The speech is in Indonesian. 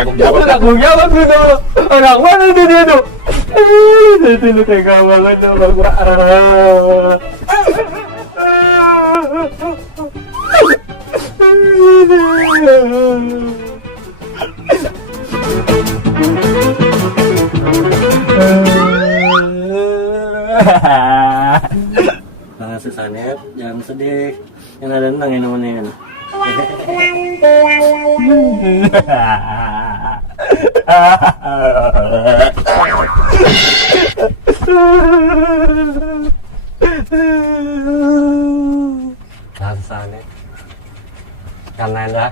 tanggung jawab. Tanggung jawab gitu. Orang mana tuh dia tuh? Itu lu tega banget tuh bang gua. Jangan sesanet, jangan sedih. Yang ada nangin nemenin. Jangan sesanet. Karena dah.